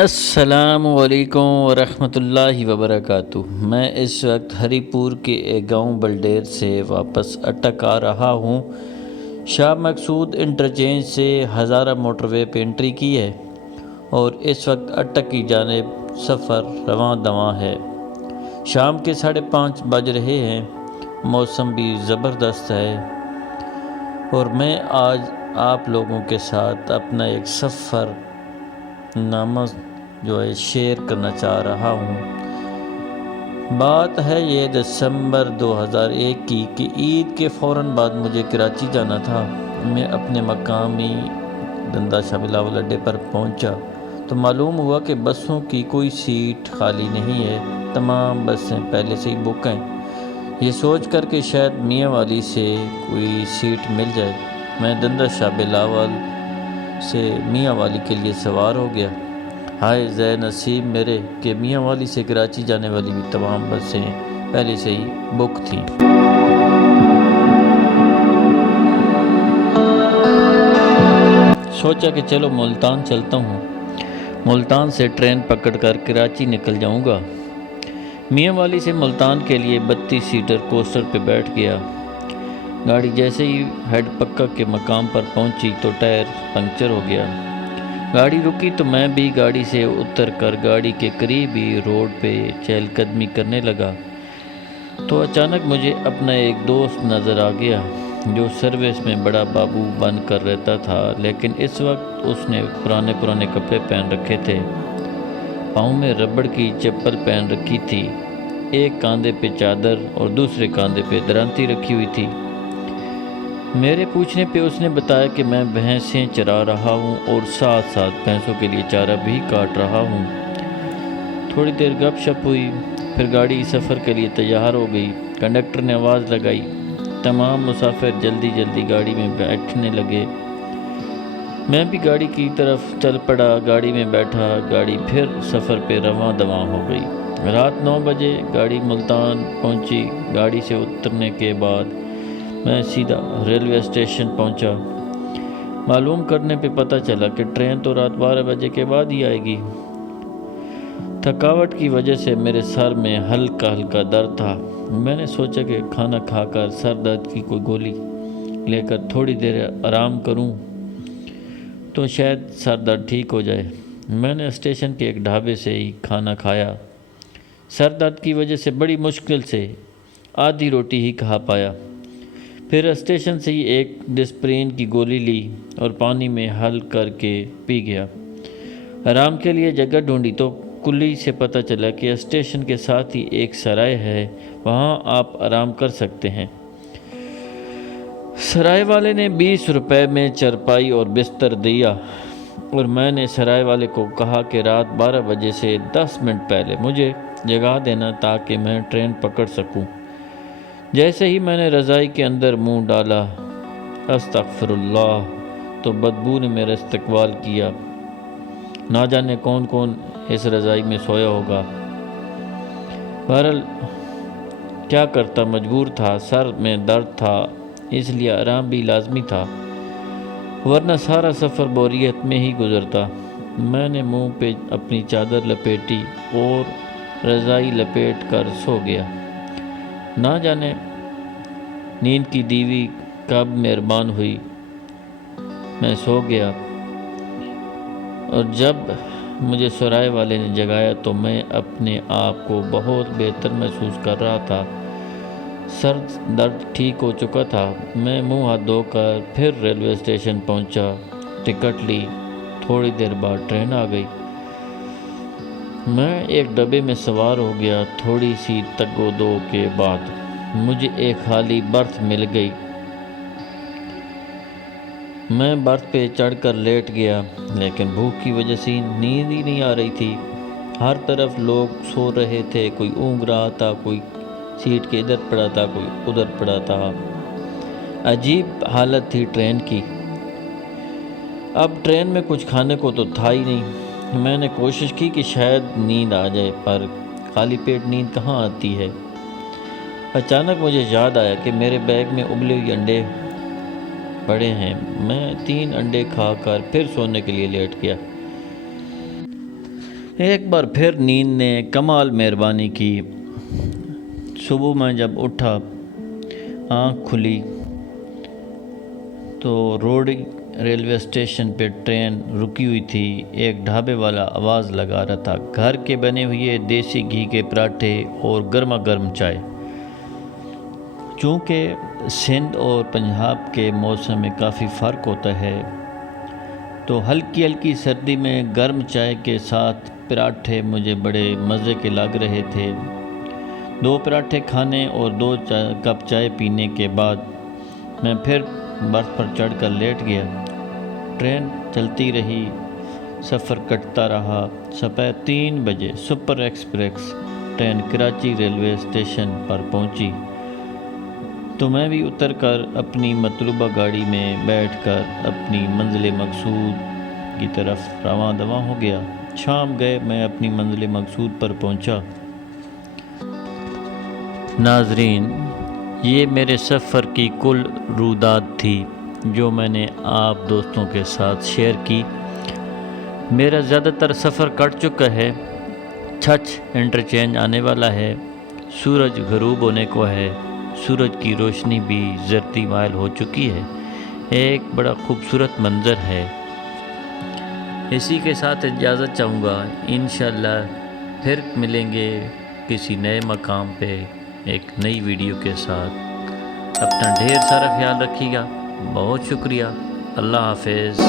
السلام علیکم ورحمۃ اللہ وبرکاتہ۔ میں اس وقت ہری پور کے ایک گاؤں بلڈیر سے واپس اٹک آ رہا ہوں۔ شاہ مقصود انٹرچینج سے ہزارہ موٹر وے پہ انٹری کی ہے اور اس وقت اٹک کی جانب سفر رواں دواں ہے۔ شام کے 5:30 بج رہے ہیں، موسم بھی زبردست ہے اور میں آج آپ لوگوں کے ساتھ اپنا ایک سفر نامہ شیئر کرنا چاہ رہا ہوں۔ بات ہے یہ دسمبر 2001 کی کہ عید کے فوراً بعد مجھے کراچی جانا تھا۔ میں اپنے مقامی دندہ شاہ بلاول اڈے پر پہنچا تو معلوم ہوا کہ بسوں کی کوئی سیٹ خالی نہیں ہے، تمام بسیں پہلے سے ہی بک ہیں۔ یہ سوچ کر کہ شاید میاں والی سے کوئی سیٹ مل جائے، میں دندہ شاہ بلاول سے میاں والی کے لیے سوار ہو گیا۔ ہائے زے نصیب میرے کہ میاں والی سے کراچی جانے والی بھی تمام بسیں پہلے سے ہی بک تھیں۔ سوچا کہ چلو ملتان چلتا ہوں، ملتان سے ٹرین پکڑ کر کراچی نکل جاؤں گا۔ میاں والی سے ملتان کے لیے 32 سیٹر کوسٹر پہ بیٹھ گیا۔ گاڑی جیسے ہی ہیڈ پکا کے مقام پر پہنچی تو ٹائر پنکچر ہو گیا۔ گاڑی رکی تو میں بھی گاڑی سے اتر کر گاڑی کے قریب ہی روڈ پہ چہل قدمی کرنے لگا تو اچانک مجھے اپنا ایک دوست نظر آ گیا جو سروس میں بڑا بابو بن کر رہتا تھا، لیکن اس وقت اس نے پرانے کپڑے پہن رکھے تھے، پاؤں میں ربڑ کی چپل پہن رکھی تھی، ایک کاندھے پہ چادر اور دوسرے کاندھے پہ درانتی رکھی ہوئی تھی۔ میرے پوچھنے پہ اس نے بتایا کہ میں بھینسیں چرا رہا ہوں اور ساتھ بھینسوں کے لیے چارہ بھی کاٹ رہا ہوں۔ تھوڑی دیر گپ شپ ہوئی، پھر گاڑی سفر کے لیے تیار ہو گئی۔ کنڈکٹر نے آواز لگائی، تمام مسافر جلدی گاڑی میں بیٹھنے لگے۔ میں بھی گاڑی کی طرف چل پڑا، گاڑی میں بیٹھا، گاڑی پھر سفر پہ رواں دواں ہو گئی۔ رات 9 بجے گاڑی ملتان پہنچی۔ گاڑی سے اترنے کے بعد میں سیدھا ریلوے اسٹیشن پہنچا۔ معلوم کرنے پہ پتہ چلا کہ ٹرین تو رات 12 بجے کے بعد ہی آئے گی۔ تھکاوٹ کی وجہ سے میرے سر میں ہلکا درد تھا۔ میں نے سوچا کہ کھانا کھا کر سر درد کی کوئی گولی لے کر تھوڑی دیر آرام کروں تو شاید سر درد ٹھیک ہو جائے۔ میں نے اسٹیشن کے ایک ڈھابے سے ہی کھانا کھایا۔ سر درد کی وجہ سے بڑی مشکل سے آدھی روٹی ہی کھا پایا۔ پھر اسٹیشن سے ہی ایک ڈسپرین کی گولی لی اور پانی میں حل کر کے پی گیا۔ آرام کے لیے جگہ ڈھونڈی تو کلی سے پتہ چلا کہ اسٹیشن کے ساتھ ہی ایک سرائے ہے، وہاں آپ آرام کر سکتے ہیں۔ سرائے والے نے 20 روپے میں چرپائی اور بستر دیا اور میں نے سرائے والے کو کہا کہ رات 12 بجے سے 10 منٹ پہلے مجھے جگا دینا تاکہ میں ٹرین پکڑ سکوں۔ جیسے ہی میں نے رضائی کے اندر منہ ڈالا، استغفر اللہ، تو بدبو نے میرا استقبال کیا۔ نہ جانے کون اس رضائی میں سویا ہوگا۔ بہرحال کیا کرتا، مجبور تھا، سر میں درد تھا، اس لیے آرام بھی لازمی تھا، ورنہ سارا سفر بوریت میں ہی گزرتا۔ میں نے منہ پہ اپنی چادر لپیٹی اور رضائی لپیٹ کر سو گیا۔ نہ جانے نیند کی دیوی کب مہربان ہوئی، میں سو گیا اور جب مجھے سرائے والے نے جگایا تو میں اپنے آپ کو بہت بہتر محسوس کر رہا تھا، سر درد ٹھیک ہو چکا تھا۔ میں منہ ہاتھ دھو کر پھر ریلوے اسٹیشن پہنچا، ٹکٹ لی، تھوڑی دیر بعد ٹرین آ گئی۔ میں ایک ڈبے میں سوار ہو گیا۔ تھوڑی سی تگ و دو کے بعد مجھے ایک خالی برتھ مل گئی۔ میں برتھ پہ چڑھ کر لیٹ گیا، لیکن بھوک کی وجہ سے نیند ہی نہیں آ رہی تھی۔ ہر طرف لوگ سو رہے تھے، کوئی اونگ رہا تھا، کوئی سیٹ کے ادھر پڑا تھا، کوئی ادھر پڑا تھا۔ عجیب حالت تھی ٹرین کی۔ اب ٹرین میں کچھ کھانے کو تو تھا ہی نہیں۔ میں نے کوشش کی کہ شاید نیند آ جائے، پر خالی پیٹ نیند کہاں آتی ہے۔ اچانک مجھے یاد آیا کہ میرے بیگ میں ابلے ہوئے انڈے پڑے ہیں۔ میں 3 انڈے کھا کر پھر سونے کے لیے لیٹ گیا۔ ایک بار پھر نیند نے کمال مہربانی کی۔ صبح میں جب اٹھا، آنکھ کھلی تو روڈ ریلوے اسٹیشن پہ ٹرین رکی ہوئی تھی۔ ایک ڈھابے والا آواز لگا رہا تھا، گھر کے بنے ہوئے دیسی گھی کے پراٹھے اور گرما گرم چائے۔ چونکہ سندھ اور پنجاب کے موسم میں کافی فرق ہوتا ہے، تو ہلکی ہلکی سردی میں گرم چائے کے ساتھ پراٹھے مجھے بڑے مزے کے لگ رہے تھے۔ 2 پراٹھے کھانے اور 2 کپ چائے پینے کے بعد میں پھر برتھ پر چڑھ کر لیٹ گیا۔ ٹرین چلتی رہی، سفر کٹتا رہا۔ 3 بجے super express train Karachi railway station پر پہنچی تو میں بھی اتر کر اپنی مطلوبہ گاڑی میں بیٹھ کر اپنی منزل مقصود کی طرف رواں دواں ہو گیا۔ شام گئے میں اپنی منزل مقصود پر پہنچا۔ ناظرین، یہ میرے سفر کی کل رودات تھی جو میں نے آپ دوستوں کے ساتھ شیئر کی۔ میرا زیادہ تر سفر کٹ چکا ہے، چھچ انٹرچینج آنے والا ہے، سورج غروب ہونے کو ہے، سورج کی روشنی بھی زرتی مائل ہو چکی ہے، ایک بڑا خوبصورت منظر ہے۔ اسی کے ساتھ اجازت چاہوں گا، انشاءاللہ پھر ملیں گے کسی نئے مقام پہ ایک نئی ویڈیو کے ساتھ۔ اپنا ڈھیر سارا خیال رکھیے گا۔ بہت شکریہ۔ اللہ حافظ۔